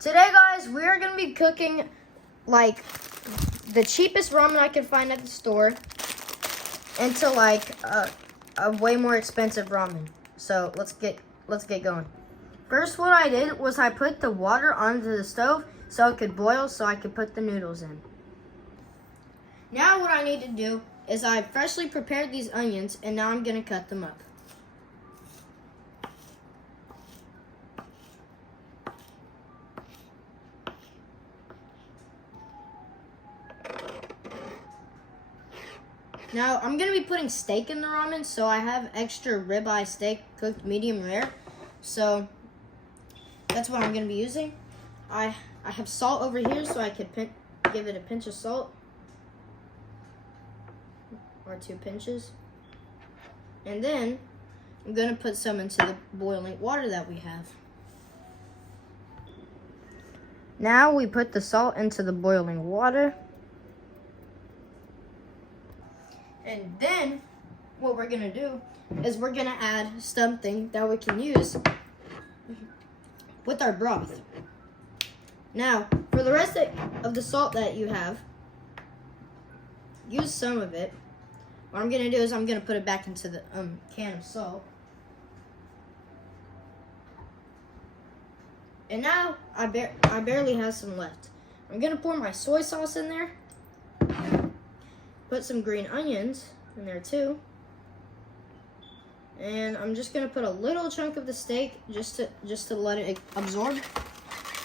Today, guys, we are going to be cooking, like, the cheapest ramen I can find at the store into, like, a way more expensive ramen. So, let's get going. First, what I did was I put the water onto the stove so it could boil so I could put the noodles in. Now, what I need to do is I freshly prepared these onions, and now I'm going to cut them up. Now, I'm going to be putting steak in the ramen, so I have extra ribeye steak cooked medium rare. So, that's what I'm going to be using. I have salt over here, so I could give it a pinch of salt. Or 2 pinches. And then, I'm going to put some into the boiling water that we have. Now, we put the salt into the boiling water. And then, what we're going to do is we're going to add something that we can use with our broth. Now, for the rest of the salt that you have, use some of it. What I'm going to do is I'm going to put it back into the can of salt. And now, I barely have some left. I'm going to pour my soy sauce in there. Put some green onions in there too. And I'm just gonna put a little chunk of the steak just to let it absorb.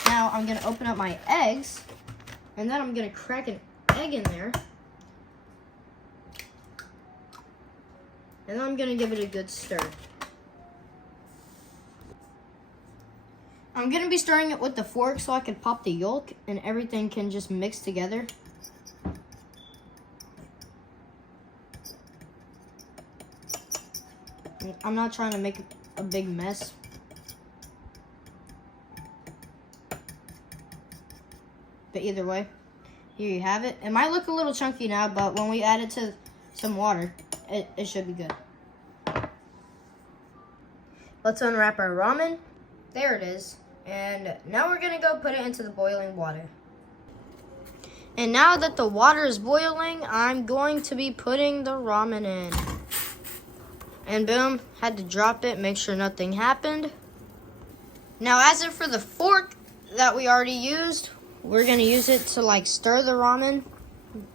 Now I'm gonna open up my eggs, and then I'm gonna crack an egg in there. And then I'm gonna give it a good stir. I'm gonna be stirring it with the fork so I can pop the yolk and everything can just mix together. I'm not trying to make a big mess. But either way, here you have it. It might look a little chunky now, but when we add it to some water, it should be good. Let's unwrap our ramen. There it is. And now we're going to go put it into the boiling water. And now that the water is boiling, I'm going to be putting the ramen in. And boom, had to drop it, make sure nothing happened. Now, as for the fork that we already used, we're going to use it to, like, stir the ramen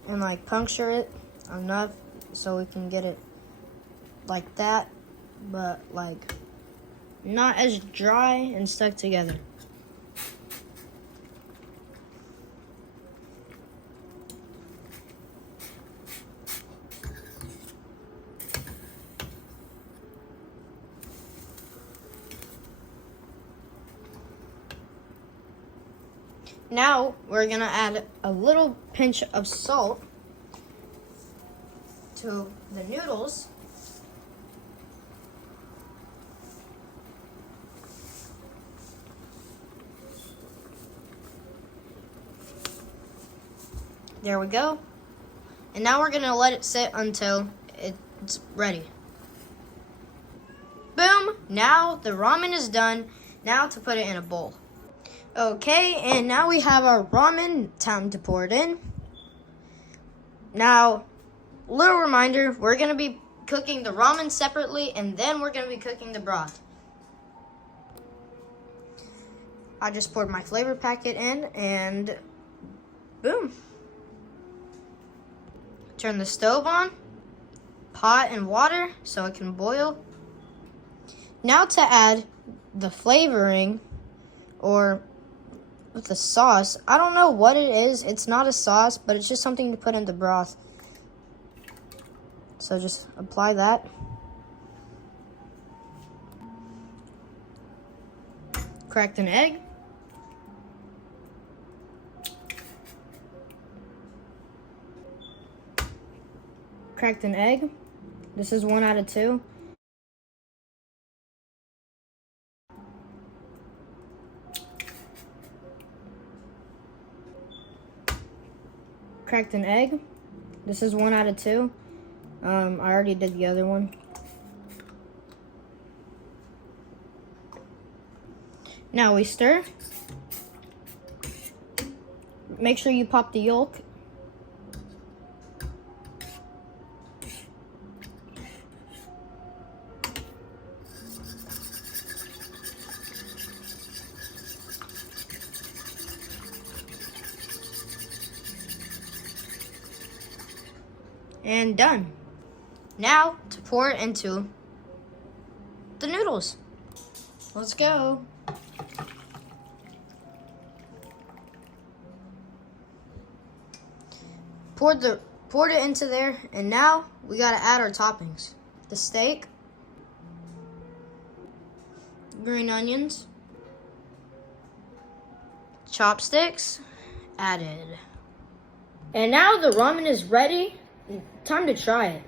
and, like, puncture it enough so we can get it like that, but, like, not as dry and stuck together. Now, we're going to add a little pinch of salt to the noodles. There we go. And now we're going to let it sit until it's ready. Boom! Now the ramen is done. Now to put it in a bowl. Okay, and now we have our ramen. Time to pour it in. Now, little reminder, we're going to be cooking the ramen separately, and then we're going to be cooking the broth. I just poured my flavor packet in, and boom. Turn the stove on, pot and water so it can boil. Now to add the flavoring, or with the sauce. I don't know what it is. It's not a sauce, but it's just something to put in the broth. So just apply that. Cracked an egg. Cracked an egg. This is 1 out of 2. Cracked an egg. This is 1 out of 2. I already did the other one. Now we stir. make sure you pop the yolk. And done. Now to pour it into the noodles. Let's go. Poured it into there, and now we gotta add our toppings. The steak, green onions, chopsticks, added. And now the ramen is ready. Time to try it.